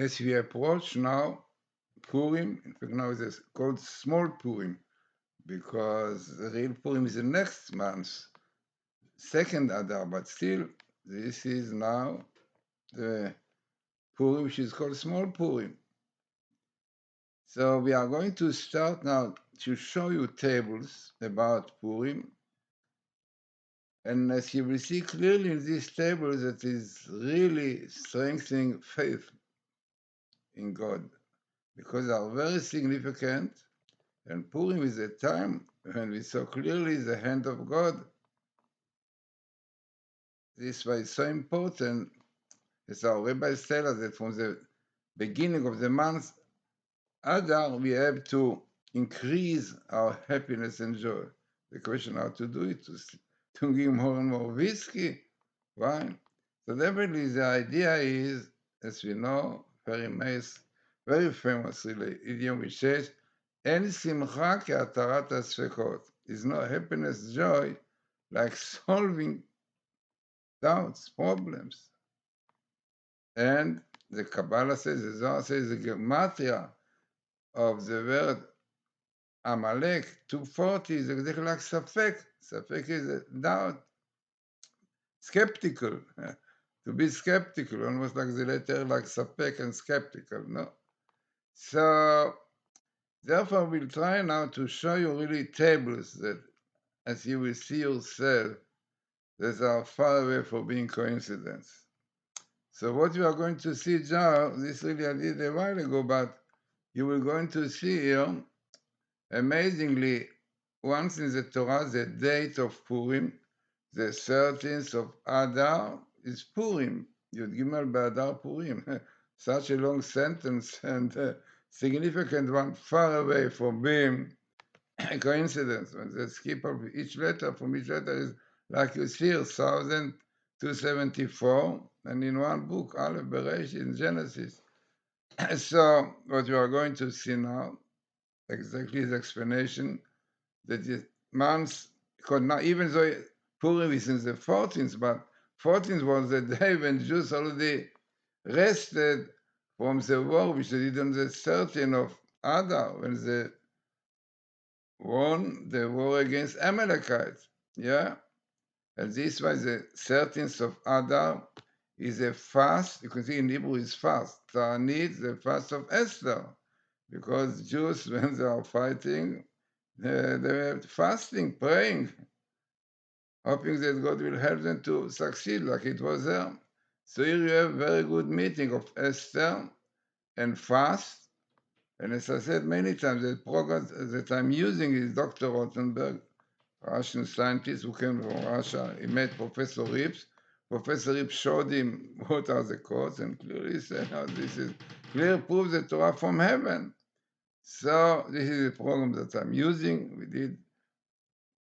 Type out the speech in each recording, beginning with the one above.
as we approach now Purim, in fact now it's called Small Purim, because the real Purim is the next month, second Adar, but still this is now the Purim which is called Small Purim. So we are going to start now to show you tables about Purim. And as you will see clearly in these tables, that is really strengthening faith in God, because they are very significant. And Purim is a time when we saw clearly the hand of God. This was so important, as our rabbis tell us, that from the beginning of the month Adar, we have to increase our happiness and joy. The question how to do it, to give more and more whiskey, wine. So definitely the idea is, as we know, very famous really, idiom which says, En simcha ke'atarat hasfekot. Is no happiness, joy, like solving doubts, problems. And the Kabbalah says, the Zohar says, the gematria of the word Amalek, 240, is exactly like Safek. Safek is a doubt, skeptical. To be skeptical, almost like the letter like Safek and skeptical, no? So, therefore, we'll try now to show you really tables that, as you will see yourself, that are far away from being coincidence. So what you are going to see now, this really I did a while ago, but you will going to see here, amazingly, once in the Torah, the date of Purim, the 13th of Adar, is Purim. Yud Gimel B'Adar Purim. Such a long sentence and significant one, far away from being a coincidence. When the skip of each letter from each letter is, like you see, 1,274, and in one book, Aleph Beresh in Genesis. So what you are going to see now, exactly the explanation, that the months could not, even though Purim is in the 14th, but 14th was the day when Jews already rested from the war, which they did on the 13th of Adar, when they won the war against Amalekites. Yeah? And this was the 13th of Adar, is a fast. You can see in Hebrew is fast. Ta'anit, the fast of Esther, because Jews, when they are fighting, they were fasting, praying, hoping that God will help them to succeed like it was there. So here you have very good meeting of Esther and fast. And as I said many times, the program that I'm using is Dr. Rothenberg, Russian scientist who came from Russia. He met Professor Rips. Professor Rips showed him what are the codes and clearly said, oh, this is clear proof the Torah from heaven. So this is the program that I'm using. We did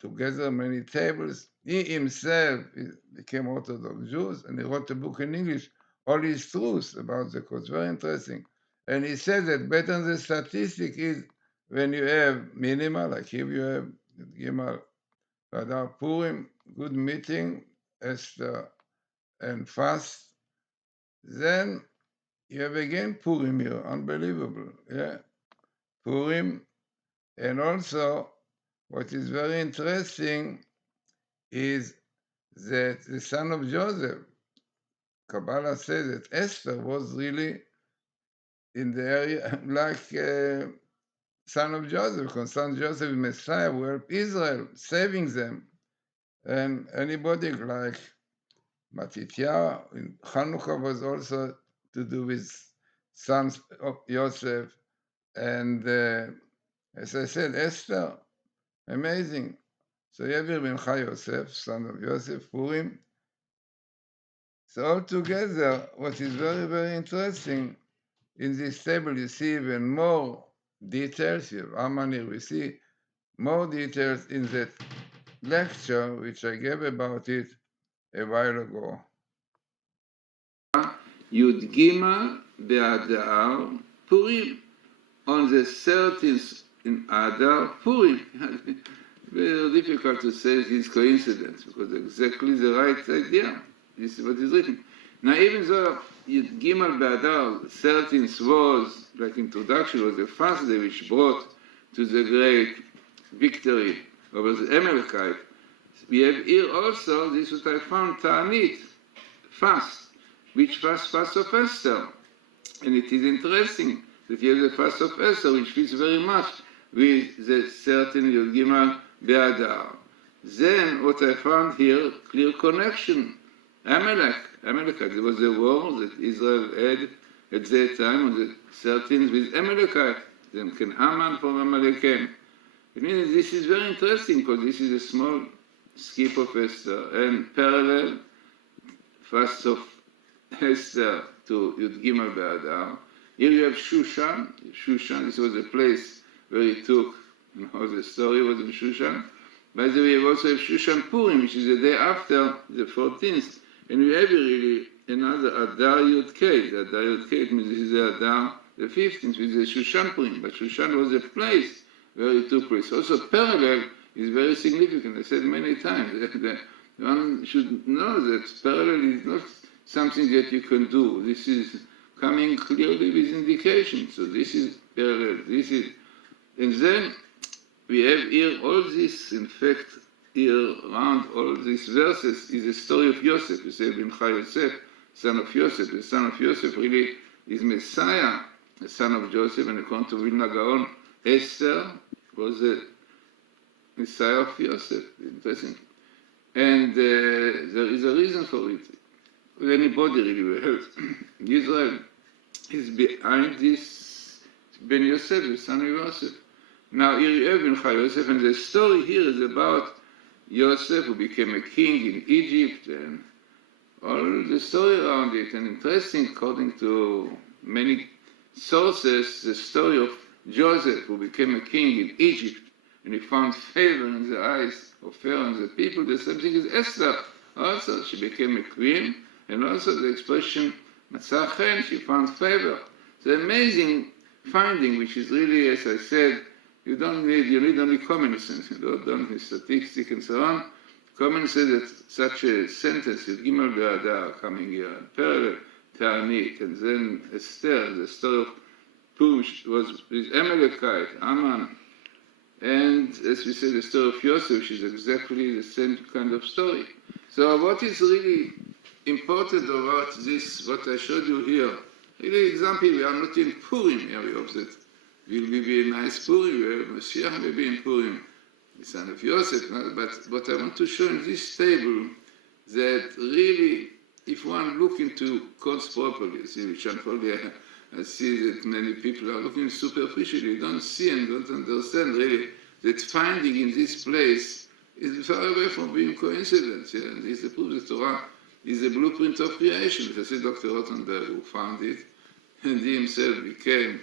together many tables. He himself became Orthodox Jews, and he wrote a book in English, All His Truths about the codes. Very interesting. And he said that better than the statistic is when you have minimal, like here you have Gimal Adar Purim, good meeting, Esther and fast. Then you have again Purim here, unbelievable. Yeah, Purim. And also, what is very interesting is that the son of Joseph, Kabbalah says that Esther was really in the area like son of Joseph, because son of Joseph, Messiah, will help Israel, saving them. And anybody like Matityahu in Hanukkah was also to do with sons of Joseph. And as I said, Esther, amazing. So Yair ben Chai Yosef, son of Joseph, Purim. So altogether, what is very, very interesting, in this table you see even more details. You have Aman here, we see more details in that lecture which I gave about it a while ago. Yud Gimel Be'Adar Purim, on the 13th in Adar Purim. Very difficult to say this coincidence, because exactly the right idea. This is what is written. Now, even though Gimel Be'adar 13th was, like introduction, was the fast day which brought to the great victory over the Amalekite, we have here also, this is what I found, Ta'anit, fast, which fast of Esther. And it is interesting that you have the fast of Esther, which fits very much with the certain Yud Gimel Be'adar. Then, what I found here, clear connection. Amalekite. There was a war that Israel had at that time on the 13th with Amalekite. Then came Haman from Amalekite. I mean, this is very interesting because this is a small skip of Esther and parallel fast of Esther to Yud Gimel Be'adar. Here you have Shushan. Shushan, this was a place where he took, the story was in Shushan. By the way, we also have Shushan Purim, which is the day after the 14th. And we have really another Adar Yud Kei. The Adar Yud Kei means this is the Adar the 15th, which is the Shushan Purim. But Shushan was a place where it took place. Also, parallel is very significant. I said many times that one should know that parallel is not something that you can do. This is coming clearly with indication. So this is parallel. And then we have here all this, in fact, here around all these verses is the story of Yosef. You say, Bimcha Yosef, son of Yosef. The son of Yosef really is Messiah, the son of Joseph, and according to Vilna Gaon, Esther was the Messiah of Yosef. Interesting. And there is a reason for it. Anybody really will help. Israel is behind this Ben Yosef, the son of Yosef. Now here you have Bimcha Yosef, and the story here is about Yosef, who became a king in Egypt, and all the story around it. And interesting, according to many sources, the story of Joseph, who became a king in Egypt, and he found favor in the eyes of Pharaoh and the people. The same thing as Esther. Also, she became a queen, and also the expression Matzah Chen, she found favor. The amazing finding, which is really, as I said, you need only common sense. You don't need statistics and so on. Common sense that such a sentence is Gimel Be'adar coming here, parallel, Ta'anit, and then Esther, the story of Purim was with Amalekite, Haman, and as we said, the story of Yosef, which is exactly the same kind of story. So what is really important about this, what I showed you here, really example, we are not in Purim here, we hope that will be a nice Purim, we have Mashiach maybe in Purim, the son of Yosef, but what I want to show in this table, that really, if one look into codes properly, see, which unfortunately I see that many people are looking superficially, don't see and don't understand really that finding in this place is far away from being coincidence. Yeah? And it's a proof that Torah is a blueprint of creation. As I said, Dr. Rothenberg, who found it, and he himself became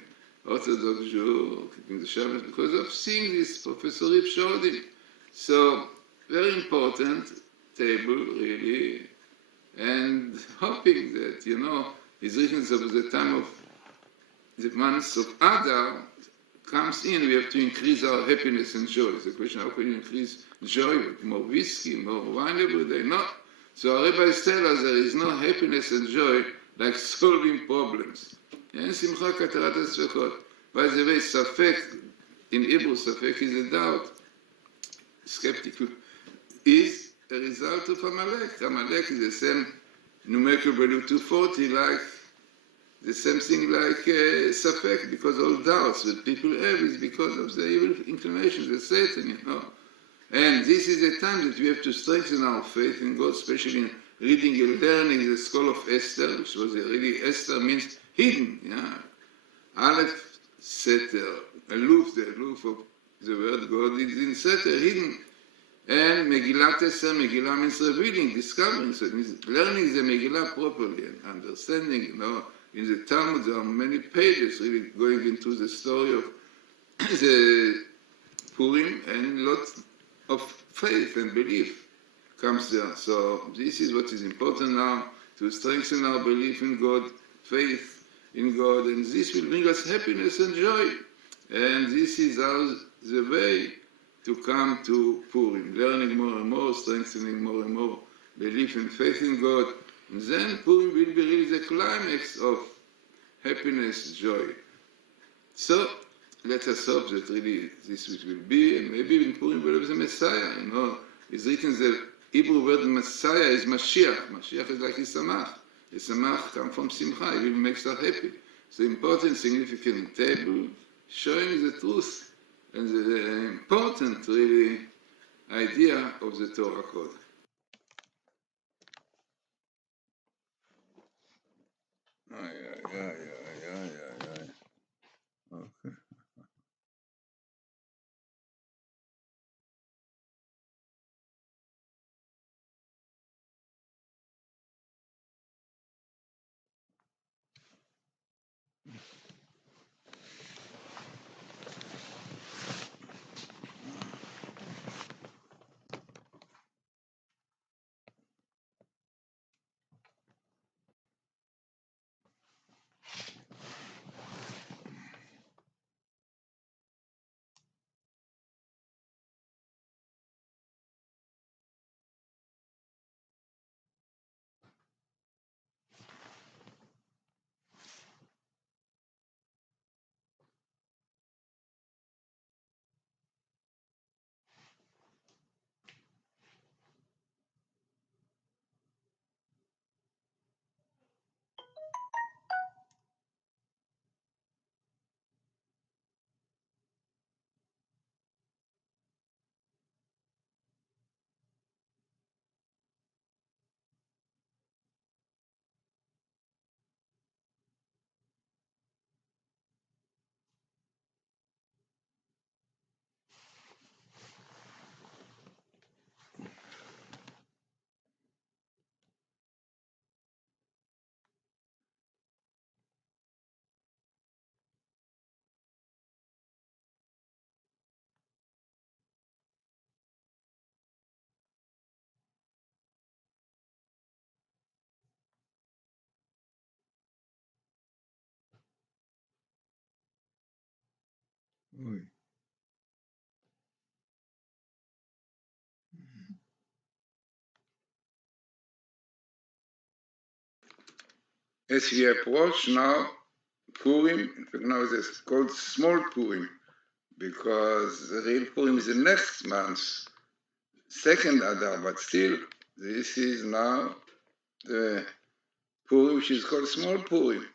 Orthodox Jew, keeping the Shabbat, because of seeing this Professor Rip showed him. So, very important table, really, and hoping that, his reasons of the time of the months of Adar comes in, we have to increase our happiness and joy. It's a question, how can you increase joy with more whiskey, more wine every day? No. So our rabbis tell us there is no happiness and joy like solving problems. And Simcha Katarat HaSfekot. By the way, Safek, in Hebrew, Safek is a doubt. Skeptical is a result of Amalek. Amalek is the same numerical value 240, like the same thing like Safek, because all doubts that people have is because of the evil inclinations, the Satan, And this is a time that we have to strengthen our faith in God, especially in reading and learning the Scroll of Esther, which was really, Esther means hidden, Aleph, Seter, aloof, the aloof of the word God is in Seter, hidden. And Megillat Esther, Megillah means revealing, discovering. So it means learning the Megillah properly and understanding, In the Talmud there are many pages really going into the story of the Purim, and a lot of faith and belief comes there. So this is what is important now, to strengthen our belief in God, faith in God, and this will bring us happiness and joy. And this is the way to come to Purim, learning more and more, strengthening more and more belief and faith in God, And then Purim will be really the climax of happiness, joy. So let us hope that really this will be, and maybe in Purim will have the Messiah. It's written the Hebrew word Messiah is Mashiach. Mashiach is like Yisamach. Yisamach comes from Simcha. It will make us happy. So important, significant table showing the truth and the important, really, idea of the Torah code. Okay. Oui. As we approach now Purim, in fact now it's called Small Purim, because the real Purim is the next month, second Adar, but still, this is now the Purim which is called Small Purim.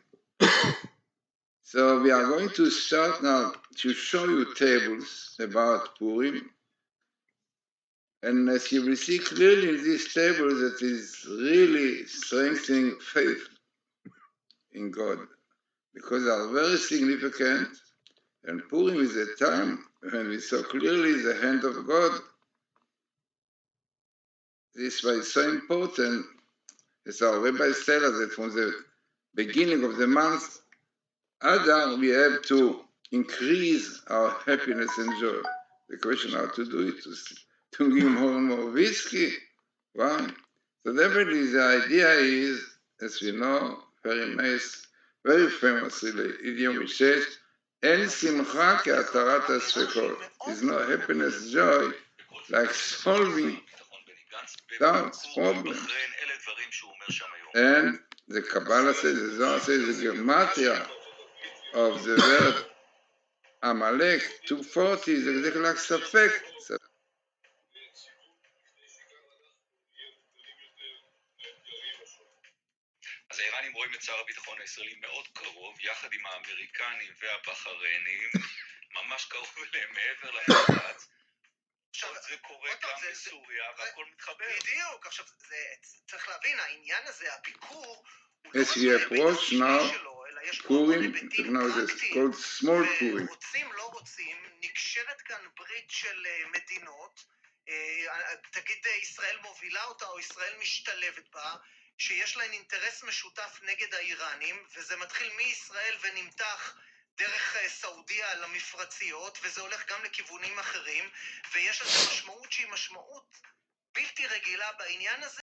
So we are going to start now to show you tables about Purim, and as you will see clearly in this table that is really strengthening faith in God, because they are very significant, and Purim is a time when we saw clearly the hand of God. This was so important, as our rabbis tell us, that from the beginning of the month, Adar, we have to increase our happiness and joy. The question how to do it, to give more and more whiskey. Why? So definitely the idea is, as we know, very nice, very famous idiom which says, En simcha ke'atarat ha'sfekot. There's no happiness, joy, like solving doubts, problems. And the Kabbalah says, the Zohar says, the gematria of the word Amalek, 240, is exactly like Safek. אז האיראנים רואים את שר הביטחון הישראלי מאוד קרוב, יחד עם האמריקנים והבחריינים, ממש קרוב אליהם מעבר למפרץ. עכשיו זה קורה גם בסוריה, והכל מתחבר. בדיוק, עכשיו צריך להבין, העניין הזה, הביקור, הוא לא רק בהיבט שלו, אלא יש פה עוד היבטים פרקטיים, ורוצים, לא רוצים, נקשרת כאן ברית של מדינות, תגיד ישראל מובילה אותה או ישראל משתלבת בה, שיש להן אינטרס משותף נגד האיראנים, וזה מתחיל מישראל ונמתח דרך סעודיה למפרציות, וזה הולך גם לכיוונים אחרים, ויש לזה משמעות שהיא משמעות בלתי רגילה בעניין הזה.